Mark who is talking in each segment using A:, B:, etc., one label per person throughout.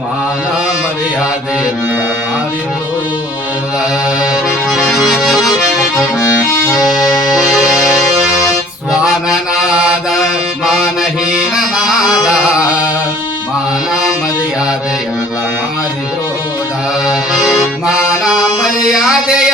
A: ಮಾನ ಮರ್ಯಾದೆ ಸ್ವಾನನಾದ ಮಾನಹೀನನಾದ ಮಾನ ಮರ್ಯಾದೆಯ ಮಾರಿರೋದ ಮಾನ ಮರ್ಯಾದೆಯ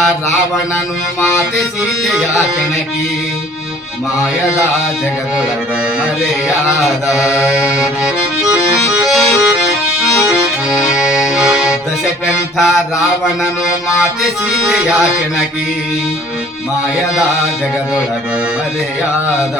A: ರಾವಣನು ಮಾತೆ ಸೀತೆಯ ಕೆಣಕಿ ಮಾಯದ ಜಗದೊಳಗ ಮರೆಯಾದ ದಶಕಂಠ ರಾವಣನು ಮಾತೆ ಸೀತೆಯ ಕೆಣಕಿ ಮಾಯದ ಜಗದೊಳಗ ಮರೆಯಾದ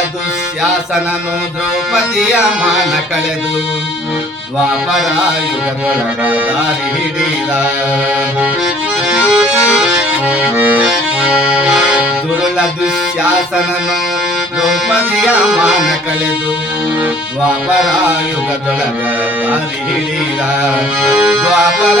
A: ದುಶ್ಯಾಸನನು ದ್ರೌಪದಿಯ ಮಾನ ಕಳೆದು ದ್ವಾಪರ ಯುಗದೊಳಗ ದಾರಿ ಹಿಡಿದ ದುರುಳ ದುಶ್ಯಾಸನನು ದ್ರೌಪದಿಯ ಮಾನ ಕಳೆದು ದ್ವಾಪರ ಯುಗದೊಳಗ ದಾರಿ ಹಿಡಿದ ದ್ವಾಪರ